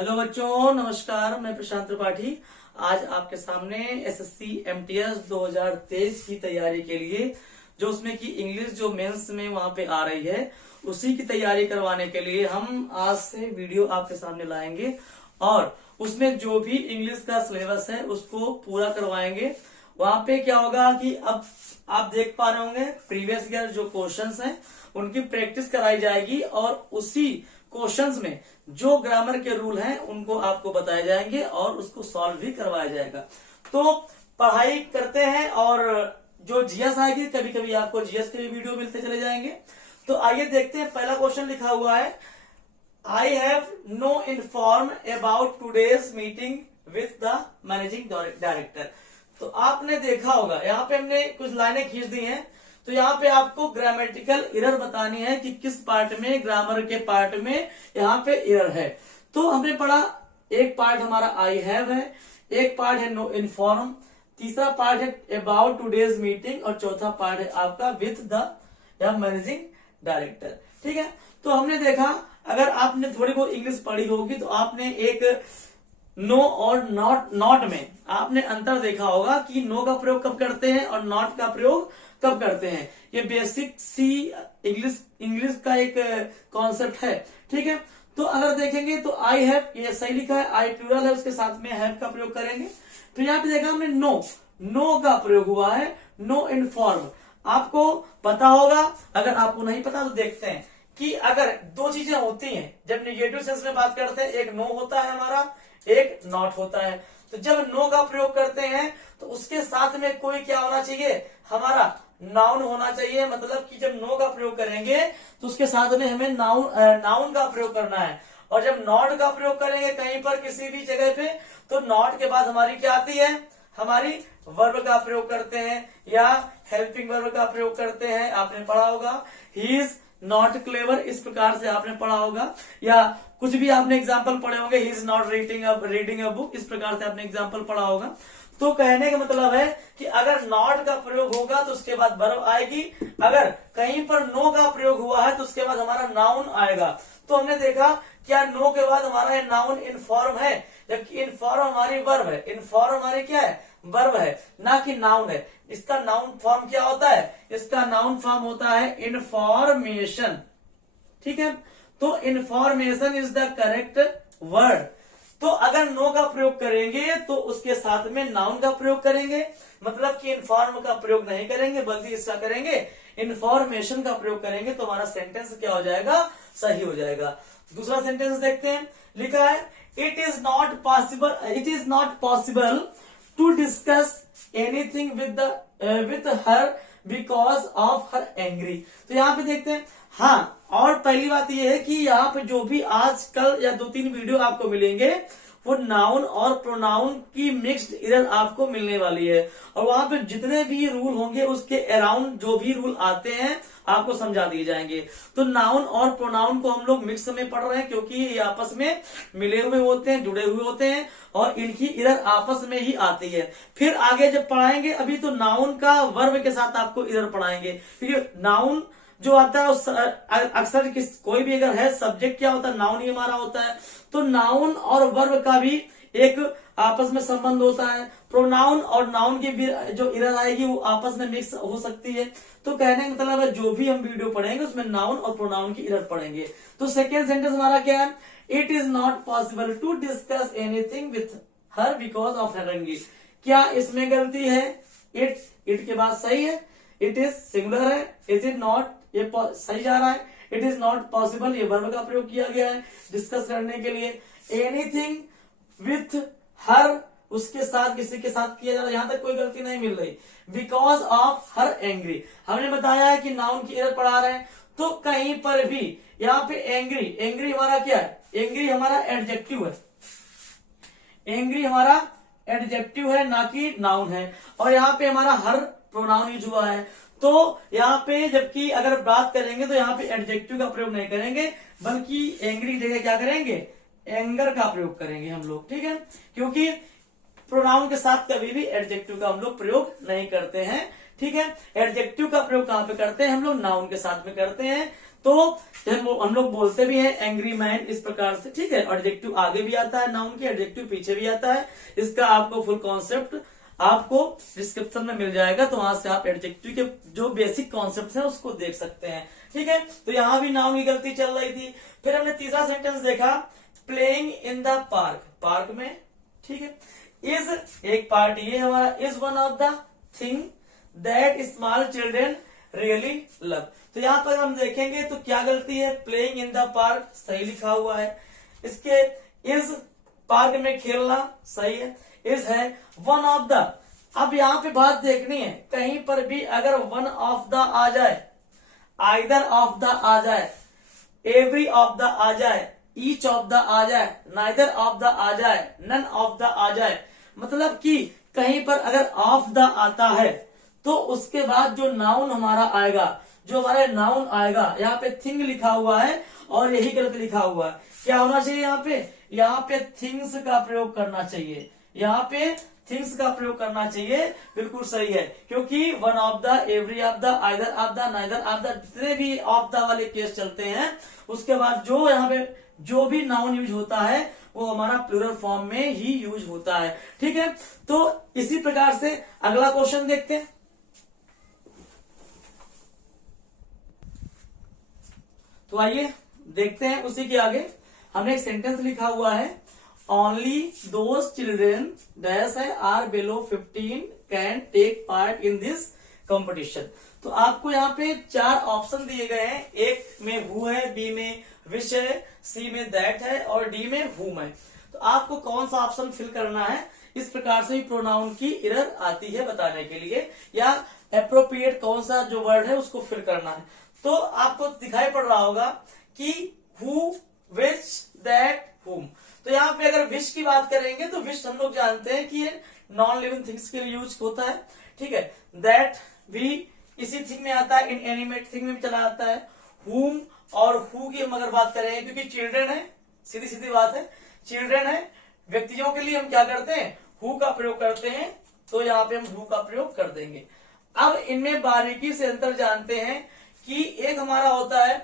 Hello बच्चों, नमस्कार। मैं प्रशांत त्रिपाठी आज आपके सामने एसएससी एमटीएस 2023 की तैयारी के लिए जो उसमें की इंग्लिश जो मेंस में वहां पे आ रही है उसी की तैयारी करवाने के लिए हम आज से वीडियो आपके सामने लाएंगे और उसमें जो भी इंग्लिश का सिलेबस है उसको पूरा करवाएंगे। वहां पे क्या होगा कि अब आप देख पा रहे होंगे प्रीवियस ईयर जो क्वेश्चंस हैं उनकी प्रैक्टिस कराई जाएगी और उसी क्वेश्चंस में जो ग्रामर के रूल हैं उनको आपको बताए जाएंगे और उसको सॉल्व भी करवाया जाएगा। तो पढ़ाई करते हैं और जो जीएस आएगी कभी कभी आपको जीएस के भी वीडियो मिलते चले जाएंगे। तो आइए देखते हैं। पहला क्वेश्चन लिखा हुआ है, I have no inform about today's meeting with the managing director. तो आपने देखा होगा यहाँ पे हमने कुछ लाइनें खींच दी हैं। तो यहाँ पे आपको ग्रामेटिकल एरर बतानी है कि किस पार्ट में, ग्रामर के पार्ट में यहाँ पे एरर है। तो हमने पढ़ा एक पार्ट हमारा आई हैव है, एक पार्ट है नो इन्फॉर्म, तीसरा पार्ट है अबाउट टूडेज मीटिंग और चौथा पार्ट है आपका विथ द मैनेजिंग डायरेक्टर। ठीक है। तो हमने देखा अगर आपने थोड़ी बहुत इंग्लिश पढ़ी होगी तो आपने एक नो और नॉट में आपने अंतर देखा होगा कि नो का प्रयोग कब करते हैं और नॉट का प्रयोग कब करते हैं। ये बेसिक सी इंग्लिश का एक कॉन्सेप्ट है। ठीक है। तो अगर देखेंगे तो आई हैव ये सही लिखा है, आई प्लूरल है, उसके साथ में हैव का प्रयोग करेंगे। तो यहाँ पे देखा हमने नो का प्रयोग हुआ है, नो इन्फॉर्म। आपको पता होगा, अगर आपको नहीं पता तो देखते हैं कि अगर दो चीजें होती हैं जब निगेटिव सेंस में बात करते हैं, एक नो होता है हमारा, एक नॉट होता है। तो जब नो का प्रयोग करते हैं तो उसके साथ में कोई क्या होना चाहिए, हमारा नाउन होना चाहिए। मतलब कि जब नो का प्रयोग करेंगे तो उसके साथ में हमें नाउन का प्रयोग करना है। और जब नॉट का प्रयोग करेंगे कहीं पर किसी भी जगह पे तो नॉट के बाद हमारी क्या आती है, हमारी वर्ब का प्रयोग करते हैं या हेल्पिंग वर्ब का प्रयोग करते हैं। आपने पढ़ा होगा ही इज नॉट क्लेवर, इस प्रकार से आपने पढ़ा होगा। या कुछ भी आपने एग्जाम्पल पढ़े होंगे, he is not reading a book, इस प्रकार से आपने एग्जाम्पल पढ़ा होगा। तो कहने का मतलब है कि अगर नॉट का प्रयोग होगा तो उसके बाद वर्ब आएगी, अगर कहीं पर नो का प्रयोग हुआ है तो उसके बाद हमारा नाउन आएगा। तो हमने देखा क्या नो के बाद हमारा नाउन इन्फॉर्म है, जबकि इन्फॉर्म हमारी वर्ब है। इन्फॉर्म हमारी क्या है, वर्ब है, ना कि नाउन है। इसका नाउन फॉर्म क्या होता है, इसका नाउन फॉर्म होता है इन्फॉर्मेशन। ठीक है। तो information is the correct word. तो अगर नो का प्रयोग करेंगे तो उसके साथ में नाउन का प्रयोग करेंगे, मतलब कि इन्फॉर्म का प्रयोग नहीं करेंगे बल्कि इसका करेंगे इन्फॉर्मेशन का प्रयोग करेंगे। तो हमारा सेंटेंस क्या हो जाएगा, सही हो जाएगा। दूसरा सेंटेंस देखते हैं। लिखा है it is not possible to discuss anything with her because of her angry. तो यहाँ पे देखते हैं। हाँ, और पहली बात यह है कि यहाँ पे जो भी आजकल या 2-3 वीडियो आपको मिलेंगे वो नाउन और प्रोनाउन की मिक्स्ड एरर आपको मिलने वाली है। और वहां पे जितने भी रूल होंगे उसके अराउंड जो भी रूल आते हैं आपको समझा दिए जाएंगे। तो नाउन और प्रोनाउन को हम लोग मिक्स में पढ़ रहे हैं क्योंकि ये आपस में मिले हुए होते हैं, जुड़े हुए होते हैं और इनकी एरर आपस में ही आती है। फिर आगे जब पढ़ाएंगे अभी तो नाउन का वर्ब के साथ आपको एरर पढ़ाएंगे, क्योंकि नाउन जो आता है अक्सर कोई भी अगर है सब्जेक्ट क्या होता है, नाउन ही हमारा होता है। तो नाउन और वर्ब का भी एक आपस में संबंध होता है। प्रोनाउन और नाउन की भी जो एरर आएगी वो आपस में मिक्स हो सकती है। तो कहने का मतलब है जो भी हम वीडियो पढ़ेंगे उसमें नाउन और प्रोनाउन की एरर पढ़ेंगे। तो सेकेंड सेंटेंस हमारा क्या है, it is not possible to discuss anything with her because of her angry. क्या इसमें गलती है, इट के बाद सही है, इट इज सिंगुलर है, इज इट नॉट ये सही जा रहा है। इट इज नॉट पॉसिबल ये वर्ब का प्रयोग किया गया है डिस्कस करने के लिए। एनीथिंग विथ हर उसके साथ किसी के साथ किया जा रहा है, यहां तक कोई गलती नहीं मिल रही। बिकॉज ऑफ हर एंग्री हमने बताया है कि नाउन की एरर पढ़ा रहे हैं। तो कहीं पर भी यहाँ पे एंग्री हमारा क्या है, एंग्री हमारा एडजेक्टिव है, एंग्री हमारा एडजेक्टिव है ना कि नाउन है। और यहाँ पे हमारा हर प्रोनाउन यूज हुआ है। तो यहाँ पे जबकि अगर बात करेंगे तो यहाँ पे एडजेक्टिव का प्रयोग नहीं करेंगे बल्कि एंग्री की जगह क्या करेंगे, एंगर का प्रयोग करेंगे हम लोग। ठीक है। क्योंकि प्रोनाउन के साथ कभी भी एडजेक्टिव का हम लोग प्रयोग नहीं करते हैं। ठीक है। एडजेक्टिव का प्रयोग कहां पे करते हैं हम लोग, नाउन के साथ में करते हैं। तो हम लोग बोलते भी हैं एंग्री मैन इस प्रकार से, ठीक है। एडजेक्टिव आगे भी आता है नाउन के, एडजेक्टिव पीछे भी आता है। इसका आपको फुल कॉन्सेप्ट आपको डिस्क्रिप्शन में मिल जाएगा, तो वहां से आप एडजेक्टिव के जो बेसिक कॉन्सेप्ट हैं उसको देख सकते हैं, ठीक है। तो यहाँ भी नाउन की गलती चल रही थी। फिर हमने तीसरा सेंटेंस देखा, playing in the park, park में, ठीक है। इज एक पार्ट ये हमारा, is one of the thing that small children really love. तो यहाँ पर हम देखेंगे तो क्या गलती है, प्लेइंग इन द पार्क सही लिखा हुआ है, इसके इज पार्क में खेलना सही है, इज है वन ऑफ द। अब यहाँ पे बात देखनी है, कहीं पर भी अगर वन ऑफ द आ जाए, आइदर ऑफ द आ जाए, एवरी ऑफ द आ जाए, ईच ऑफ द आ जाए, नाइदर ऑफ द आ जाए, नन ऑफ द आ जाए, मतलब कि कहीं पर अगर ऑफ द आता है तो उसके बाद जो नाउन हमारा आएगा, जो हमारा नाउन आएगा, यहाँ पे थिंग लिखा हुआ है और यही गलत लिखा हुआ है। क्या होना चाहिए यहाँ पे थिंग्स का प्रयोग करना चाहिए, यहाँ पे थिंग्स का प्रयोग करना चाहिए, बिल्कुल सही है। क्योंकि one of the, every of the, either of the, neither of the, जितने भी ऑफ द वाले केस चलते हैं, उसके बाद जो यहाँ पे जो भी नाउन यूज होता है वो हमारा प्लूरल फॉर्म में ही यूज होता है, ठीक है। तो इसी प्रकार से अगला क्वेश्चन देखते हैं। तो आइए देखते हैं उसी के आगे। हमने एक सेंटेंस लिखा हुआ है, ओनली दोज चिल्ड्रेन डैश है are below 15 can take part in this competition. तो आपको यहाँ पे 4 ऑप्शन दिए गए हैं, एक में हु है, बी में विश है, सी में दैट है और डी में हुम है। तो आपको कौन सा ऑप्शन फिल करना है, इस प्रकार से ही प्रोनाउन की एरर आती है बताने के लिए, या एप्रोप्रिएट कौन सा जो वर्ड है उसको फिल करना है। तो आपको दिखाई पड़ रहा होगा कि हु, विच, दैट, हुम। तो यहाँ पे अगर विश की बात करेंगे तो विश हम लोग जानते हैं कि ये नॉन लिविंग थिंग्स के लिए यूज होता है, ठीक है। दैट भी इसी थिंग में आता है, इन एनिमेट थिंग में चला आता है। हुम और हु की हम अगर बात करें, क्योंकि चिल्ड्रन है, सीधी सीधी बात है, चिल्ड्रन है, व्यक्तियों के लिए हम क्या करते हैं, हु का प्रयोग करते हैं, तो यहाँ पे हम हु का प्रयोग कर देंगे। अब इनमें बारीकी से अंतर जानते हैं कि एक हमारा होता है,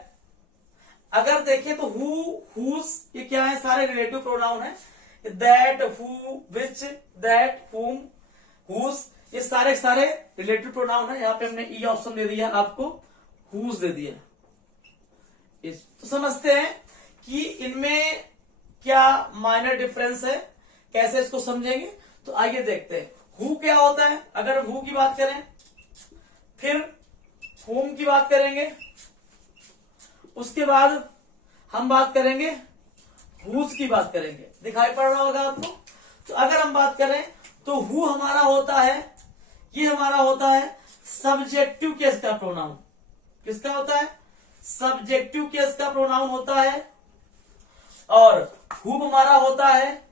अगर देखें तो हु, हुस, ये क्या है, सारे रिलेटिव प्रोनाउन है। दैट, हु, विच, दैट, हुम, हुस, ये सारे सारे रिलेटिव प्रोनाउन है। यहाँ पे हमने ई ऑप्शन दे दिया आपको, हुस दे दिया। तो समझते हैं कि इनमें क्या माइनर डिफरेंस है, कैसे इसको समझेंगे। तो आइए देखते हैं। हु क्या होता है, अगर हु की बात करें, फिर हुम की बात करेंगे, उसके बाद हम बात करेंगे हुज की बात करेंगे। दिखाई पड़ रहा होगा आपको। तो अगर हम बात करें तो हु हमारा होता है, ये हमारा होता है सब्जेक्टिव केस का प्रोनाउन। किसका होता है, सब्जेक्टिव केस का प्रोनाउन होता है। और हुम हमारा होता है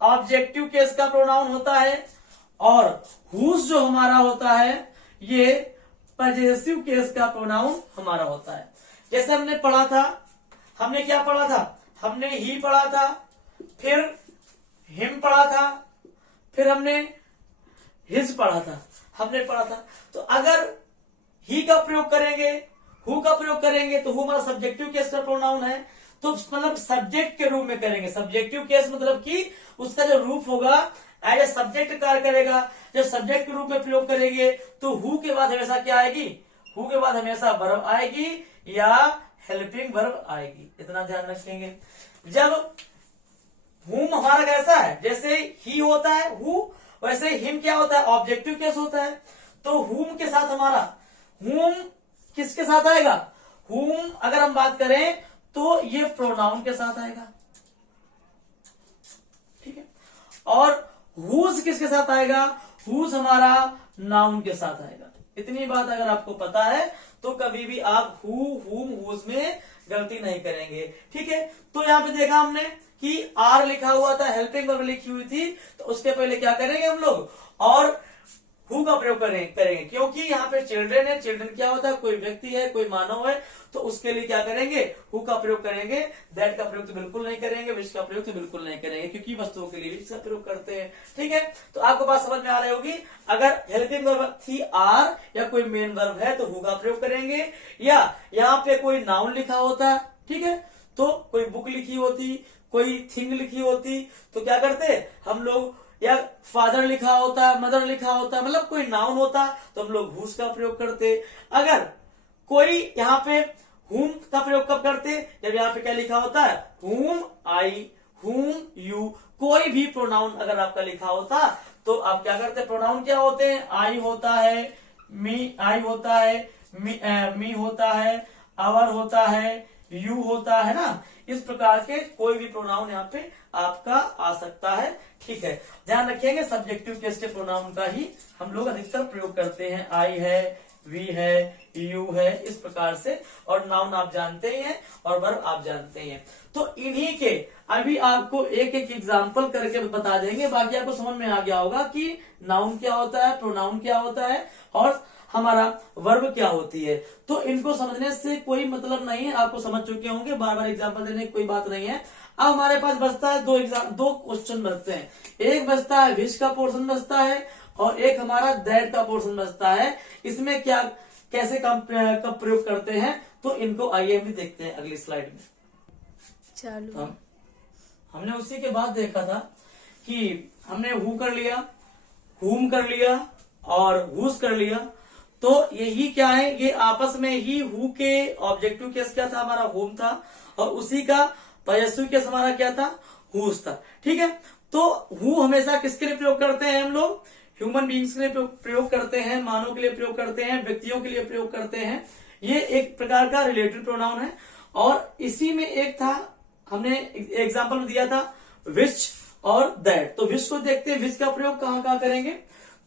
ऑब्जेक्टिव केस का प्रोनाउन होता है। और हुज जो हमारा होता है ये पजेसिव केस का प्रोनाउन हमारा होता है। जैसे हमने पढ़ा था, हमने क्या पढ़ा था, हमने ही पढ़ा था, फिर हिम पढ़ा था, फिर हमने हिज पढ़ा था, हमने पढ़ा था। तो अगर ही का प्रयोग करेंगे, हु का प्रयोग करेंगे, तो हु हमारा सब्जेक्टिव केस का प्रोनाउन है, तो मतलब सब्जेक्ट के रूप में करेंगे। सब्जेक्टिव केस मतलब कि उसका जो रूप होगा एज ए सब्जेक्ट कार्य करेगा। जब सब्जेक्ट के रूप में प्रयोग करेंगे तो हु के बाद हमेशा क्या आएगी, हु के बाद हमेशा वर्ब आएगी या हेल्पिंग वर्ब आएगी, इतना ध्यान रखेंगे। जब हुम हमारा कैसा है, जैसे ही होता है हु, वैसे हिम क्या होता है, ऑब्जेक्टिव केस होता है। तो हुम के साथ हमारा, हुम किसके साथ आएगा, हुम अगर हम बात करें तो ये प्रोनाउन के साथ आएगा, ठीक है। और हुज किसके साथ आएगा, हुज हमारा नाउन के साथ आएगा। इतनी बात अगर आपको पता है तो कभी भी आप हु, हुम, हुज में गलती नहीं करेंगे, ठीक है। तो यहाँ पे देखा हमने कि आर लिखा हुआ था, हेल्पिंग वर्ब लिखी हुई थी, तो उसके पहले क्या करेंगे हम लोग, और हु का प्रयोग करेंगे क्योंकि यहाँ पे चिल्ड्रेन है। चिल्ड्रेन क्या होता है, कोई व्यक्ति है, कोई मानव है, तो उसके लिए क्या करेंगे, हु का प्रयोग करेंगे। दैट का प्रयोग तो बिल्कुल नहीं करेंगे, विच का प्रयोग तो बिल्कुल नहीं करेंगे, क्योंकि वस्तुओं के लिए विच का प्रयोग करते हैं। ठीक है, तो आपको बात समझ में आ रही होगी। अगर हेल्पिंग वर्ब थी आर या कोई मेन वर्ब है तो हु का प्रयोग करेंगे, या यहाँ पे कोई नाउन लिखा होता है, ठीक है, तो कोई बुक लिखी होती, कोई थिंग लिखी होती, तो क्या करते हम लोग, या फादर लिखा होता है, मदर लिखा होता है, मतलब कोई नाउन होता तो हम लोग हुज का प्रयोग करते। अगर कोई यहाँ पे हुम का प्रयोग कब करते, जब यहाँ पे क्या लिखा होता है, हुम आई, हुम यू, कोई भी प्रोनाउन अगर आपका लिखा होता तो आप क्या करते, प्रोनाउन क्या होते हैं, आई होता है, आई होता है, मी होता है, आवर होता है, यू होता है ना। इस प्रकार के कोई भी प्रोनाउन यहाँ पे आपका आ सकता है। ठीक है, ध्यान रखिएगा सब्जेक्टिव केस के प्रोनाउन का ही हम लोग अधिकतर प्रयोग करते हैं। आई है, वी है, यू है, इस प्रकार से। और नाउन आप जानते ही हैं और वर्ब आप जानते ही हैं। तो इन्हीं के अभी आपको एक एक एग्जाम्पल करके बता देंगे, बाकी आपको समझ में आ गया होगा कि नाउन क्या होता है, प्रोनाउन क्या होता है और हमारा वर्ब क्या होती है। तो इनको समझने से कोई मतलब नहीं है, आपको समझ चुके होंगे, बार बार एग्जाम्पल देने की कोई बात नहीं है। अब हमारे पास बचता है दो क्वेश्चन बचते हैं। एक बचता है विच का पोर्शन बचता है और एक हमारा दैट का पोर्शन बचता है। इसमें क्या कैसे कब प्रयोग करते हैं, तो इनको आइए हम देखते हैं अगली स्लाइड में। चालू हमने उसी के बाद देखा था कि हमने हु कर लिया, हुम कर लिया और हुज कर लिया। तो यही क्या है, ये आपस में ही हु के ऑब्जेक्टिव केस क्या था, हमारा होम था, और उसी का पॉजेसिव केस हमारा क्या था, हुज था। ठीक है, तो हु हमेशा किसके लिए प्रयोग करते हैं हम लोग, ह्यूमन बींग्स के लिए प्रयोग करते हैं, मानव के लिए प्रयोग करते हैं, व्यक्तियों के लिए प्रयोग करते हैं। ये एक प्रकार का रिलेटिव प्रोनाउन है। और इसी में एक था, हमने एग्जाम्पल में दिया था विच और दैट। तो विच को देखते हैं, विच का प्रयोग कहाँ कहाँ करेंगे।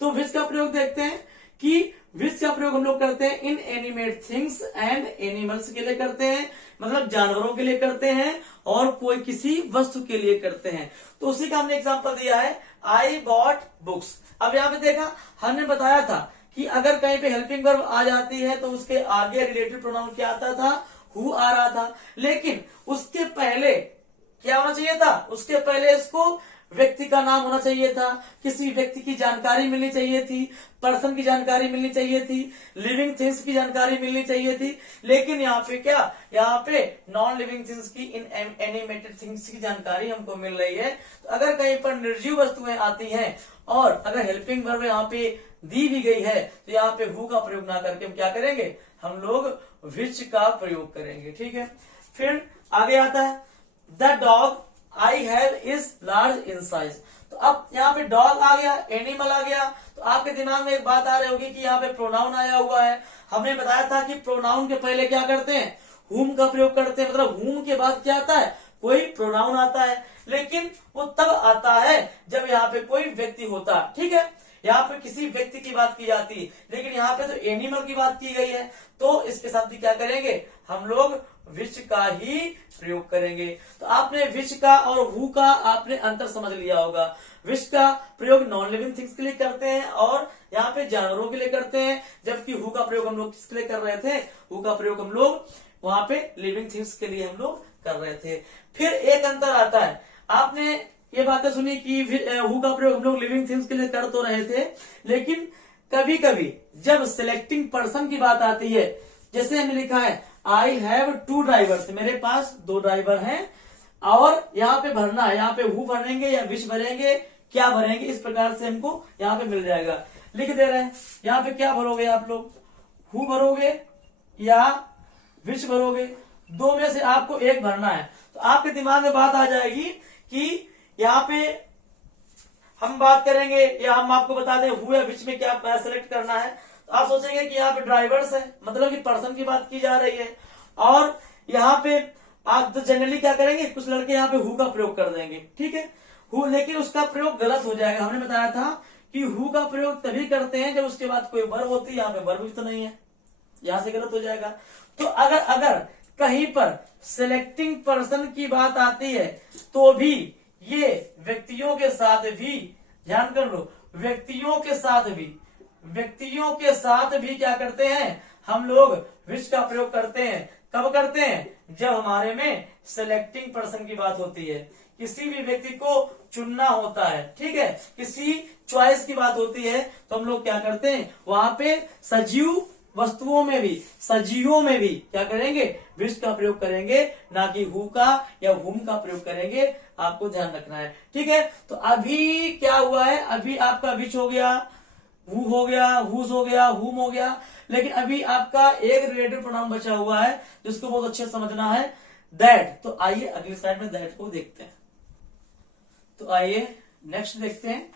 तो विच का प्रयोग देखते हैं कि विच का प्रयोग हम लोग करते हैं इन एनिमेट थिंग्स एंड एनिमल्स के लिए करते हैं, मतलब जानवरों के लिए करते हैं और कोई किसी वस्तु के लिए करते हैं। तो उसी का हमने एग्जांपल दिया है, आई बॉट बुक्स। अब यहाँ पे देखा, हमने बताया था कि अगर कहीं पे हेल्पिंग वर्ब आ जाती है तो उसके आगे रिलेटिव प्रोनाउन क्या आता था, हु आ रहा था। लेकिन उसके पहले क्या होना चाहिए था, उसके पहले इसको व्यक्ति का नाम होना चाहिए था, किसी व्यक्ति की जानकारी मिलनी चाहिए थी, पर्सन की जानकारी मिलनी चाहिए थी, लिविंग थिंग्स की जानकारी मिलनी चाहिए थी। लेकिन यहाँ पे क्या, यहाँ पे नॉन लिविंग थिंग्स की, इन एनिमेटेड थिंग्स की जानकारी हमको मिल रही है। तो अगर कहीं पर निर्जीव वस्तुएं आती हैं और अगर हेल्पिंग वर्ब यहाँ पे दी भी गई है तो यहाँ पे हु का प्रयोग ना करके हम क्या करेंगे, हम लोग विच का प्रयोग करेंगे। ठीक है, फिर आगे आता है the dog I have is large in size. तो अब यहाँ पे डॉग आ गया, एनिमल आ गया, तो आपके दिमाग में एक बात आ रही होगी कि यहाँ पे प्रोनाउन आया हुआ है। हमने बताया था कि प्रोनाउन के पहले क्या करते हैं, हुम का प्रयोग करते हैं, मतलब हुम के बाद क्या आता है, कोई प्रोनाउन आता है। लेकिन वो तब आता है जब यहाँ पे कोई व्यक्ति होता। ठीक है, यहाँ पे किसी व्यक्ति की बात की जाती, लेकिन यहाँ पे तो एनिमल की बात की गई है, तो इसके साथ भी क्या करेंगे, हम लोग विच का ही प्रयोग करेंगे। तो आपने विच का और हु का आपने अंतर समझ लिया होगा। विच का प्रयोग नॉन लिविंग थिंग्स के लिए करते हैं और यहाँ पे जानवरों के लिए करते हैं, जबकि हु का प्रयोग हम लोग किसके लिए कर रहे थे, हु का प्रयोग हम लोग वहां पे लिविंग थिंग्स के लिए हम लोग कर रहे थे। फिर एक अंतर आता है, आपने ये बातें सुनी कि हु का प्रयोग हम लोग लिविंग थिंग्स के लिए कर तो रहे थे, लेकिन कभी कभी जब सिलेक्टिंग पर्सन की बात आती है, जैसे हमने लिखा है आई हैव 2 ड्राइवर्स, मेरे पास 2 ड्राइवर हैं, और यहाँ पे भरना है, यहाँ पे हु भरेंगे या विच भरेंगे, क्या भरेंगे, इस प्रकार से हमको यहाँ पे मिल जाएगा। लिख दे रहे हैं, यहाँ पे क्या भरोगे आप लोग, हु भरोगे या विच भरोगे, दो में से आपको एक भरना है। तो आपके दिमाग में बात आ जाएगी कि यहाँ पे हम बात करेंगे या हम आपको बता दें हु या विच में क्या सेलेक्ट करना है, तो आप सोचेंगे कि यहाँ पे ड्राइवर्स है, मतलब कि पर्सन की बात की जा रही है, और यहाँ पे आप तो जनरली क्या करेंगे, कुछ लड़के यहाँ पे हु का प्रयोग कर देंगे। ठीक है, हु, लेकिन उसका प्रयोग गलत हो जाएगा। हमने बताया था कि हु का प्रयोग तभी करते हैं जब उसके बाद कोई वर्ब होती है, यहाँ पे वर्ब भी तो नहीं है, यहां से गलत हो जाएगा। तो अगर कहीं पर सिलेक्टिंग पर्सन की बात आती है तो भी ये व्यक्तियों के साथ भी, ध्यान कर लो, व्यक्तियों के साथ भी व्यक्तियों के साथ भी क्या करते हैं, हम लोग विच का प्रयोग करते हैं। कब करते हैं, जब हमारे में सेलेक्टिंग पर्सन की बात होती है, किसी भी व्यक्ति को चुनना होता है, ठीक है, किसी चॉइस की बात होती है, तो हम लोग क्या करते हैं, वहां पे सजीव वस्तुओं में भी, सजीवों में भी क्या करेंगे, विच का प्रयोग करेंगे, ना कि हु का या हुम का प्रयोग करेंगे। आपको ध्यान रखना है, ठीक है। तो अभी क्या हुआ है, अभी आपका विच हो गया, हु हो गया, हुज हो गया, हुम हो गया, लेकिन अभी आपका एक रिलेटिव प्रोनाउन बचा हुआ है जिसको बहुत अच्छे से समझना है, दैट। तो आइए अगली स्लाइड में दैट को देखते हैं। तो आइए नेक्स्ट देखते हैं।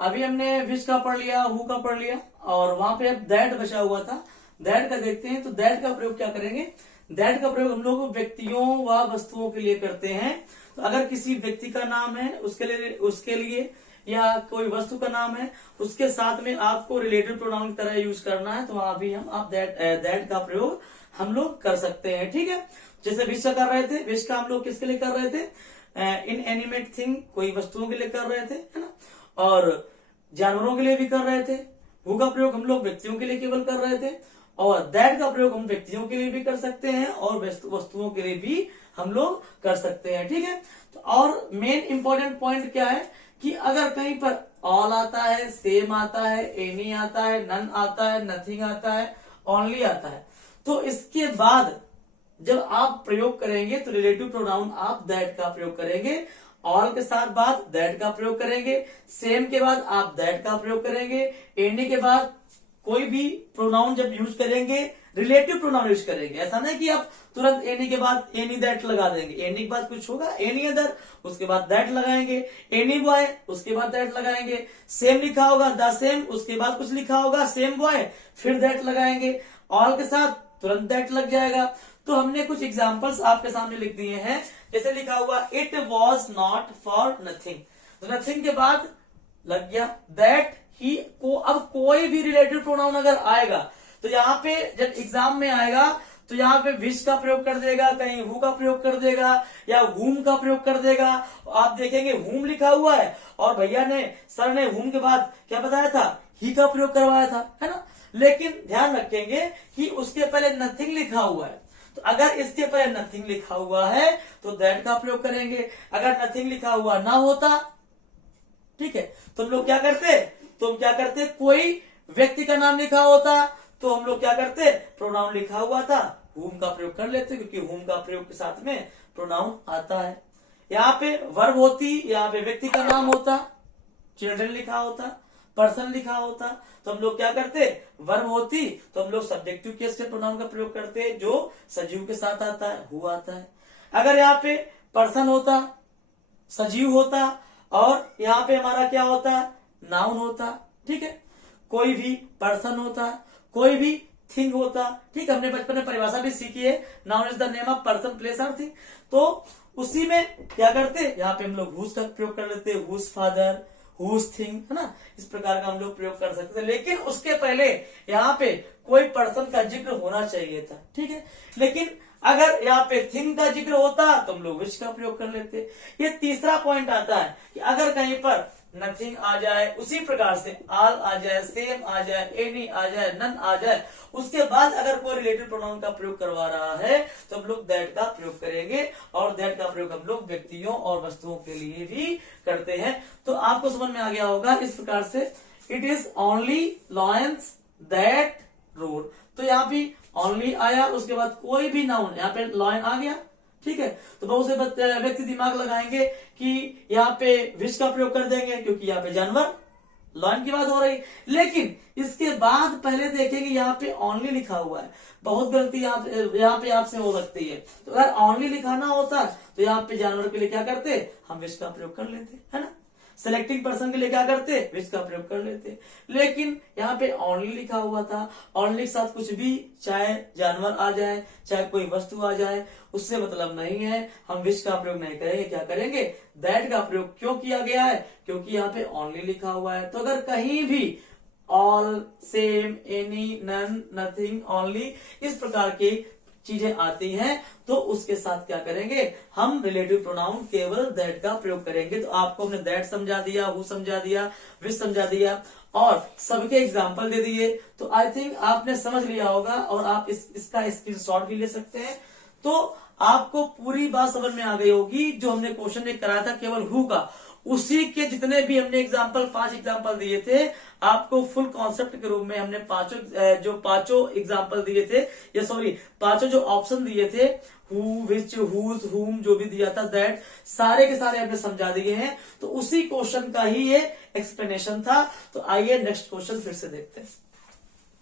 अभी हमने विच का पढ़ लिया, हु का पढ़ लिया, और वहां पे अब दैट बचा हुआ था, दैट का देखते हैं। तो दैट का प्रयोग क्या करेंगे, दैट का प्रयोग हम लोग व्यक्तियों व वस्तुओं के लिए करते हैं। तो अगर किसी व्यक्ति का नाम है उसके लिए या कोई वस्तु का नाम है, उसके साथ में आपको रिलेटिव प्रोनाउन की तरह यूज करना है, तो वहां भी हम आप दैट का प्रयोग हम लोग कर सकते हैं, ठीक है। जैसे विच का कर रहे थे, विच का हम लोग किसके लिए कर रहे थे, इन एनिमेट थिंग, कोई वस्तुओं के लिए कर रहे थे, है ना, और जानवरों के लिए भी कर रहे थे। हु का प्रयोग हम लोग व्यक्तियों के लिए केवल कर रहे थे, और दैट का प्रयोग हम व्यक्तियों के लिए भी कर सकते हैं और वस्तुओं के लिए भी हम लोग कर सकते हैं, ठीक है। तो और मेन इंपॉर्टेंट पॉइंट क्या है कि अगर कहीं पर ऑल आता है, सेम आता है, एनी आता है, नन आता है, नथिंग आता है, ओनली आता है, तो इसके बाद जब आप प्रयोग करेंगे तो रिलेटिव प्रोनाउन आप दैट का प्रयोग करेंगे। ऑल के साथ बाद दैट का प्रयोग करेंगे, सेम के बाद आप दैट का प्रयोग करेंगे, एनी के बाद कोई भी प्रोनाउन जब यूज करेंगे रिलेटिव प्रोनाउन यूज करेंगे। ऐसा नहीं कि आप तुरंत एनी के बाद एनी दैट लगा देंगे, एनी के बाद कुछ होगा एनी अदर, उसके बाद दैट लगाएंगे, एनी बॉय उसके बाद दैट लगाएंगे, सेम लिखा होगा द सेम, उसके बाद कुछ लिखा होगा सेम बॉय, फिर दैट लगाएंगे, ऑल के साथ तुरंत दैट लग जाएगा। तो हमने कुछ एग्जाम्पल्स आपके सामने लिख दिए हैं, जैसे लिखा हुआ it was not for nothing, तो नथिंग के बाद लग गया दैट ही को। अब कोई भी रिलेटिव प्रोनाउन अगर आएगा तो यहाँ पे जब एग्जाम में आएगा तो यहाँ पे विच का प्रयोग कर देगा, कहीं हु का प्रयोग कर देगा या हुम का प्रयोग कर देगा। आप देखेंगे हुम लिखा हुआ है और भैया ने सर ने हुम के बाद क्या बताया था, ही का प्रयोग करवाया था, है ना। लेकिन ध्यान रखेंगे कि उसके पहले नथिंग लिखा हुआ है, तो अगर इसके पहले नथिंग लिखा हुआ है तो दैट का प्रयोग करेंगे। अगर नथिंग लिखा हुआ ना होता, ठीक है, तो हम लोग क्या करते, कोई व्यक्ति का नाम लिखा होता तो हम लोग क्या करते, प्रोनाउन लिखा हुआ था हुम का प्रयोग कर लेते, क्योंकि हुम का प्रयोग के साथ में प्रोनाउन आता है। यहाँ पे वर्ब होती, यहाँ पे व्यक्ति का नाम होता, चिल्ड्रन लिखा होता, पर्सन लिखा होता, तो हम लोग क्या करते, वर्ब होती तो हम लोग सब्जेक्टिव केस के प्रोनाउन का प्रयोग करते जो सजीव के साथ आता है, हु आता है। अगर यहाँ पे पर्सन होता, सजीव होता, और यहाँ पे हमारा क्या होता, नाउन होता, ठीक है, कोई भी पर्सन होता, कोई भी थिंग होता, ठीक। हमने बचपन में परिभाषा भी सीखी है, noun is the name of person place और थिंग। तो उसी में क्या करते, यहाँ पे हम लोग हुज का प्रयोग कर लेते, हुज फादर, हुज थिंग, है ना, इस प्रकार का हम लोग प्रयोग कर सकते थे। लेकिन उसके पहले यहाँ पे कोई पर्सन का जिक्र होना चाहिए था, ठीक है। लेकिन अगर यहाँ पे थिंग का जिक्र होता तो हम लोग विच का प्रयोग कर लेते। ये तीसरा पॉइंट आता है कि अगर कहीं पर नथिंग आ जाए, उसी प्रकार से ऑल आ जाए, सेम आ जाए, एनी आ जाए, नन आ जाए, उसके बाद अगर कोई रिलेटिव प्रोनाउन का प्रयोग करवा रहा है तो हम लोग दैट का प्रयोग करेंगे, और दैट का प्रयोग हम लोग व्यक्तियों और वस्तुओं के लिए भी करते हैं। तो आपको समझ में आ गया होगा इस प्रकार से, it is only lions that road. तो यहाँ भी ओनली आया, उसके बाद कोई भी नाउन, यहाँ पे लॉयन आ गया, ठीक है। तो बहुत से व्यक्ति दिमाग लगाएंगे कि यहाँ पे विच का प्रयोग कर देंगे क्योंकि यहाँ पे जानवर लॉयन की बात हो रही, लेकिन इसके बाद पहले देखेंगे यहाँ पे ओनली लिखा हुआ है। बहुत गलती यहाँ पे आपसे हो सकती है। तो अगर ओनली लिखाना होता तो यहाँ पे जानवर के लिए क्या करते, हम विच का प्रयोग कर लेते, है ना। सेलेक्टिंग पर्सन के लिए क्या करते, विच का प्रयोग कर लेते। लेकिन यहाँ पे ओनली लिखा हुआ था, ओनली के साथ कुछ भी, चाहे जानवर आ जाए, चाहे कोई वस्तु आ जाए, उससे मतलब नहीं है, हम विच का प्रयोग नहीं करेंगे, क्या करेंगे, दैट का प्रयोग। क्यों किया गया है, क्योंकि यहाँ पे ओनली लिखा हुआ है। तो अगर कहीं भी all, same, any, none, nothing, only, इस प्रकार के चीजें आती हैं तो उसके साथ क्या करेंगे, हम रिलेटिव प्रोनाउन केवल दैट का प्रयोग करेंगे। तो आपको हमने दैट समझा दिया, हु समझा दिया, विच समझा दिया और सबके एग्जाम्पल दे दिए। तो आई थिंक आपने समझ लिया होगा और आप इसका स्क्रीनशॉट भी ले सकते हैं। तो आपको पूरी बात समझ में आ गई होगी। जो हमने क्वेश्चन एक कराया था केवल हु का, उसी के जितने भी हमने एग्जाम्पल 5 एग्जाम्पल दिए थे, आपको फुल कॉन्सेप्ट के रूप में हमने पांचों एग्जाम्पल दिए थे, या सॉरी पांचों जो ऑप्शन दिए थे, हु, विच, हुज, हुम, जो भी दिया था, दैट, सारे के सारे हमने समझा दिए हैं। तो उसी क्वेश्चन का ही ये एक्सप्लेनेशन था। तो आइए नेक्स्ट क्वेश्चन फिर से देखते हैं।